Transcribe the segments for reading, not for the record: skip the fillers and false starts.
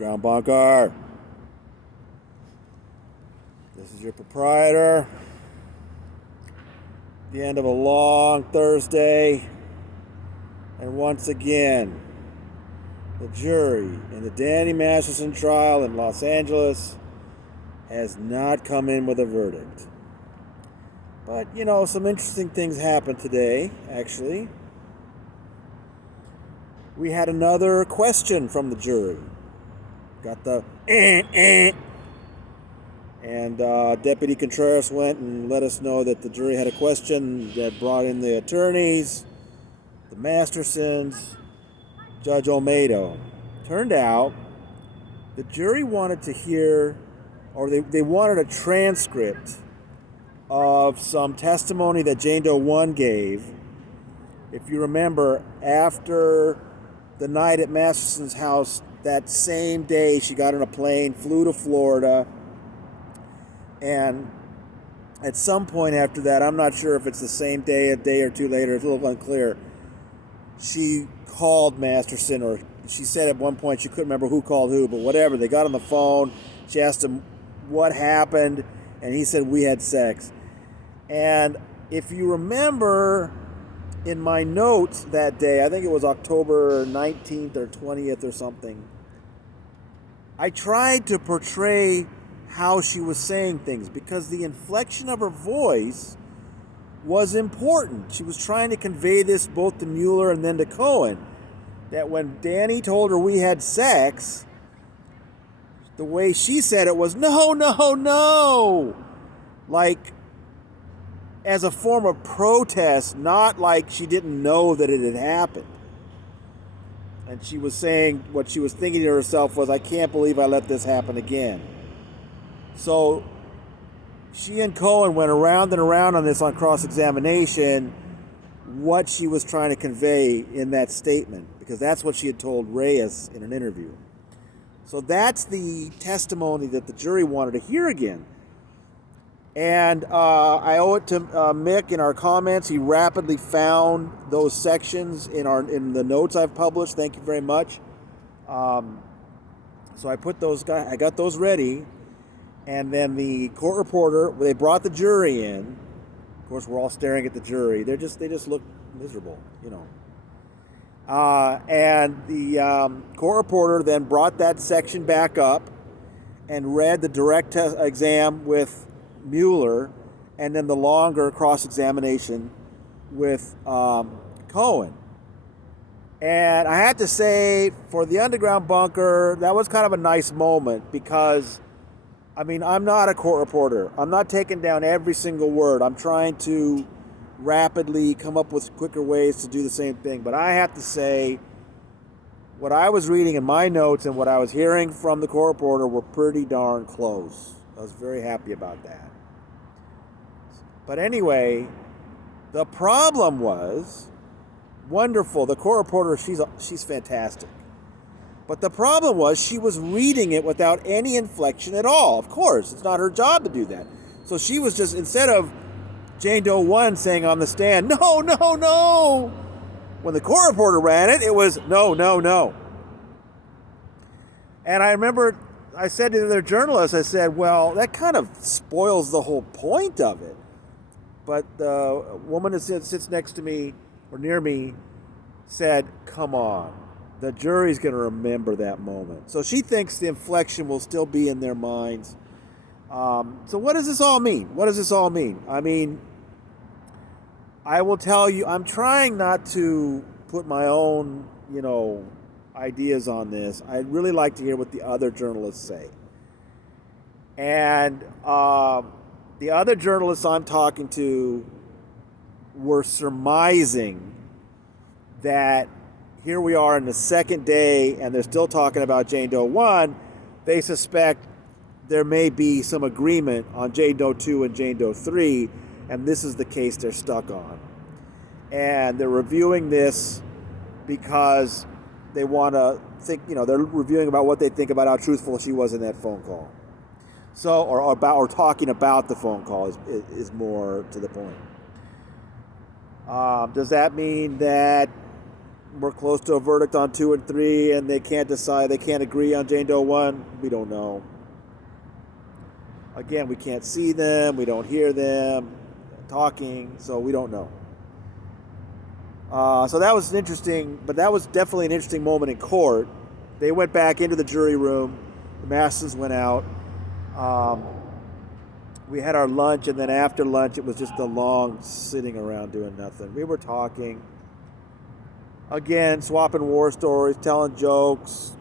Underground Bunker. This is your proprietor. The end of a long Thursday. And once again, the jury in the Danny Masterson trial in Los Angeles has not come in with a verdict. But, some interesting things happened today, actually. We had another question from the jury. Got the And Deputy Contreras went and let us know that the jury had a question that brought in the attorneys, the Mastersons, Judge Olmedo. Turned out the jury wanted to hear, or they wanted a transcript of some testimony that Jane Doe 1 gave. If you remember, after the night at Masterson's house, that same day she got on a plane, flew to Florida, and at some point after that, I'm not sure if it's the same day, a day or two later, it's a little unclear, she called Masterson, or she said at one point she couldn't remember who called who, but whatever, they got on the phone, she asked him what happened, and he said, "We had sex." And if you remember, in my notes that day, I think it was October 19th or 20th or something, I tried to portray how she was saying things because the inflection of her voice was important. She was trying to convey this both to Mueller and then to Cohen, that when Danny told her we had sex, the way she said it was, "No, no, no," like as a form of protest, not like she didn't know that it had happened. And she was saying, what she was thinking to herself was, "I can't believe I let this happen again." So she and Cohen went around and around on this on cross-examination, what she was trying to convey in that statement, because that's what she had told Reyes in an interview. So that's the testimony that the jury wanted to hear again. And I owe it to Mick in our comments. He rapidly found those sections in the notes I've published. Thank you very much. So I got those ready. And then the court reporter, they brought the jury in. Of course, we're all staring at the jury. They just look miserable, And the court reporter then brought that section back up and read the direct exam with Mueller, and then the longer cross-examination with Cohen. And I have to say, for the Underground Bunker, that was kind of a nice moment because, I'm not a court reporter. I'm not taking down every single word. I'm trying to rapidly come up with quicker ways to do the same thing. But I have to say, what I was reading in my notes and what I was hearing from the court reporter were pretty darn close. I was very happy about that. But anyway, the problem was wonderful. The court reporter, she's fantastic. But the problem was she was reading it without any inflection at all. Of course, it's not her job to do that. So she was just, instead of Jane Doe 1 saying on the stand, "No, no, no," when the court reporter ran it, it was, "No, no, no." And I remember I said to the other journalists, I said, well, that kind of spoils the whole point of it. But the woman that sits next to me or near me said, "Come on, the jury's going to remember that moment." So she thinks the inflection will still be in their minds. So what does this all mean? What does this all mean? I will tell you, I'm trying not to put my own, ideas on this. I'd really like to hear what the other journalists say. And the other journalists I'm talking to were surmising that here we are in the second day and they're still talking about Jane Doe 1. They suspect there may be some agreement on Jane Doe 2 and Jane Doe 3, and this is the case they're stuck on. And they're reviewing this because they want to think, they're reviewing about what they think about how truthful she was in that phone call. So, or talking about the phone call is more to the point. Does that mean that we're close to a verdict on 2 and 3, and they can't decide, they can't agree on Jane Doe 1. We don't know. Again, we can't see them, we don't hear them talking, so we don't know. So that was interesting, but that was definitely an interesting moment in court. They went back into the jury room, the Mastersons went out. We had our lunch, and then after lunch, it was just a long sitting around doing nothing. We were talking. Again, swapping war stories, telling jokes,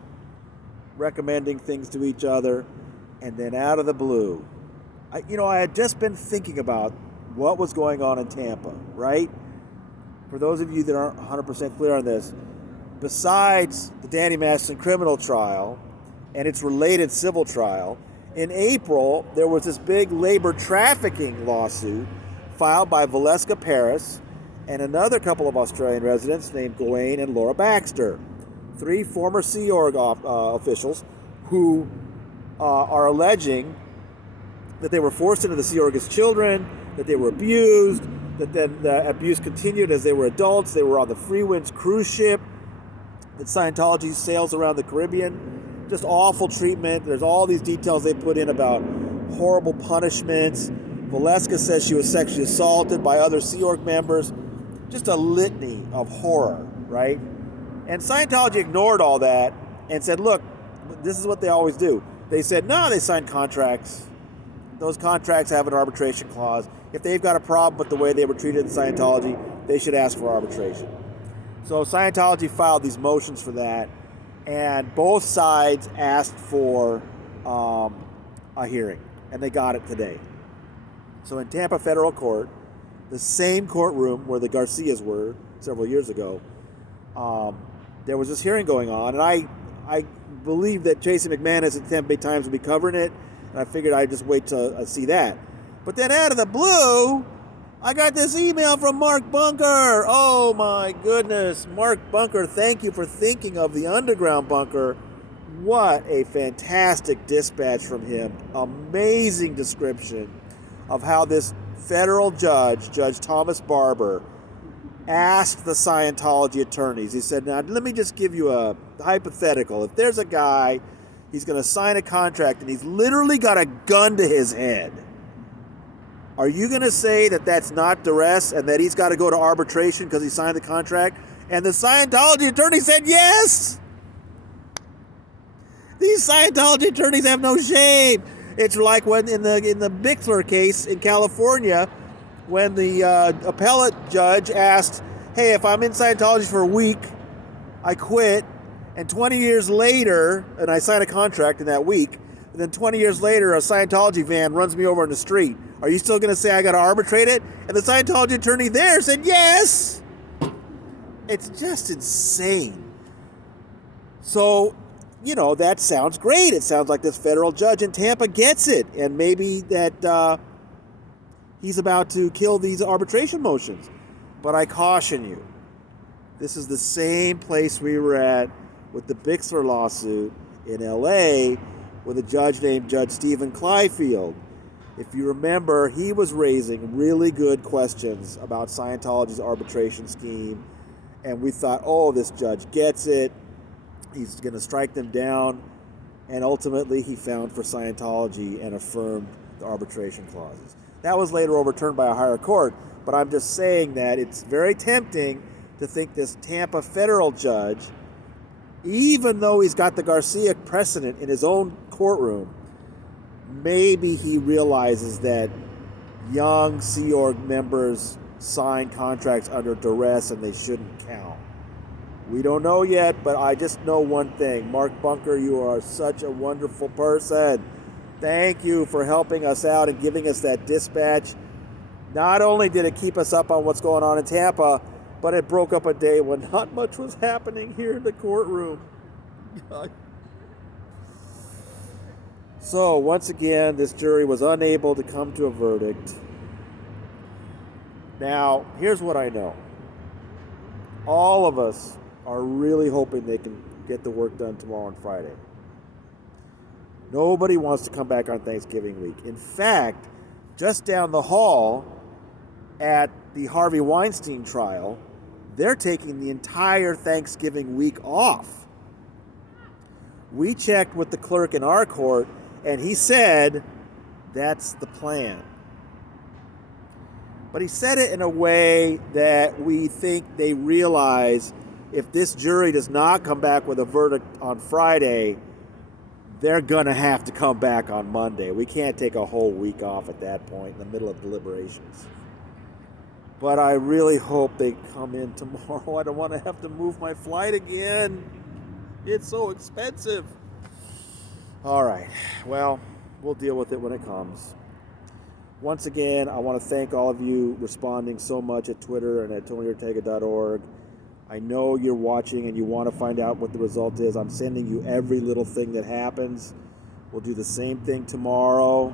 recommending things to each other. And then out of the blue, I had just been thinking about what was going on in Tampa, right? For those of you that aren't 100% clear on this, besides the Danny Masterson criminal trial and its related civil trial, in April, there was this big labor trafficking lawsuit filed by Valeska Paris and another couple of Australian residents named Gawain and Laura Baxter, 3 former Sea Org officials who are alleging that they were forced into the Sea Org as children, that they were abused, that then the abuse continued as they were adults. They were on the Free Winds cruise ship that Scientology sails around the Caribbean. Just awful treatment. There's all these details they put in about horrible punishments. Valeska says she was sexually assaulted by other Sea Org members. Just a litany of horror, right? And Scientology ignored all that and said, look, this is what they always do. They said, no, they signed contracts. Those contracts have an arbitration clause. If they've got a problem with the way they were treated in Scientology, they should ask for arbitration. So Scientology filed these motions for that, and both sides asked for a hearing, and they got it today. So in Tampa federal court, the same courtroom where the Garcias were several years ago, there was this hearing going on, and I believe that Jason McManus at the Tampa Bay Times will be covering it, and I figured I'd just wait to see that. But then out of the blue, I got this email from Mark Bunker. Oh my goodness, Mark Bunker, thank you for thinking of the underground bunker. What a fantastic dispatch from him. Amazing description of how this federal judge, Judge Thomas Barber, asked the Scientology attorneys. He said, now let me just give you a hypothetical. If there's a guy, he's going to sign a contract and he's literally got a gun to his head, are you going to say that that's not duress and that he's got to go to arbitration because he signed the contract? And the Scientology attorney said yes. These Scientology attorneys have no shame. It's like when in the Bixler case in California, when the appellate judge asked, hey, if I'm in Scientology for a week, I quit, and 20 years later, and I sign a contract in that week, and then 20 years later, a Scientology van runs me over in the street. Are you still going to say I got to arbitrate it? And the Scientology attorney there said yes. It's just insane. So, that sounds great. It sounds like this federal judge in Tampa gets it. And maybe that he's about to kill these arbitration motions. But I caution you, this is the same place we were at with the Bixler lawsuit in L.A. with a judge named Judge Stephen Clyfield. If you remember, he was raising really good questions about Scientology's arbitration scheme. And we thought, oh, this judge gets it. He's going to strike them down. And ultimately, he found for Scientology and affirmed the arbitration clauses. That was later overturned by a higher court. But I'm just saying that it's very tempting to think this Tampa federal judge, even though he's got the Garcia precedent in his own courtroom, maybe he realizes that young Sea Org members sign contracts under duress and they shouldn't count. We don't know yet, but I just know one thing. Mark Bunker, you are such a wonderful person. Thank you for helping us out and giving us that dispatch. Not only did it keep us up on what's going on in Tampa, but it broke up a day when not much was happening here in the courtroom. So, once again, this jury was unable to come to a verdict. Now, here's what I know. All of us are really hoping they can get the work done tomorrow and Friday. Nobody wants to come back on Thanksgiving week. In fact, just down the hall at the Harvey Weinstein trial, they're taking the entire Thanksgiving week off. We checked with the clerk in our court, and he said that's the plan. But he said it in a way that we think they realize if this jury does not come back with a verdict on Friday, they're going to have to come back on Monday. We can't take a whole week off at that point in the middle of deliberations. But I really hope they come in tomorrow. I don't want to have to move my flight again. It's so expensive. All right. Well, we'll deal with it when it comes. Once again, I want to thank all of you responding so much at Twitter and at TonyOrtega.org. I know you're watching and you want to find out what the result is. I'm sending you every little thing that happens. We'll do the same thing tomorrow.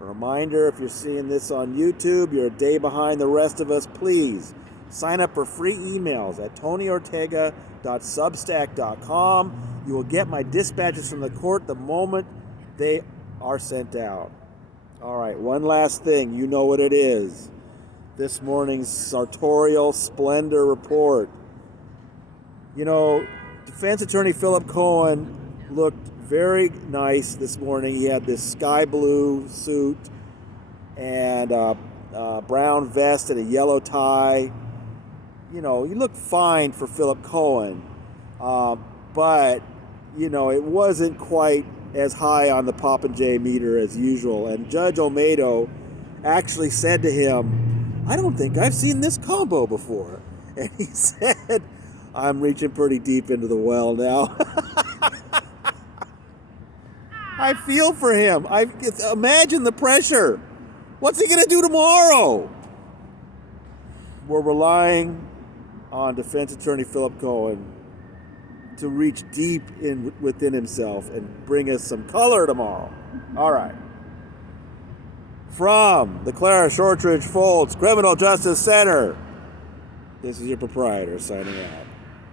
A reminder, if you're seeing this on YouTube, you're a day behind the rest of us, please sign up for free emails at TonyOrtega.substack.com. You will get my dispatches from the court the moment they are sent out. All right, one last thing. You know what it is. This morning's sartorial splendor report. You know, defense attorney Philip Cohen looked very nice this morning. He had this sky blue suit and a brown vest and a yellow tie. You know, he looked fine for Philip Cohen. But, you know, it wasn't quite as high on the Popinjay meter as usual. And Judge Olmedo actually said to him, I don't think I've seen this combo before. And he said, I'm reaching pretty deep into the well now. I feel for him. Imagine the pressure. What's he going to do tomorrow? We're relying on defense attorney Philip Cohen to reach deep within himself and bring us some color tomorrow. All right. From the Clara Shortridge Foltz Criminal Justice Center, this is your proprietor signing out.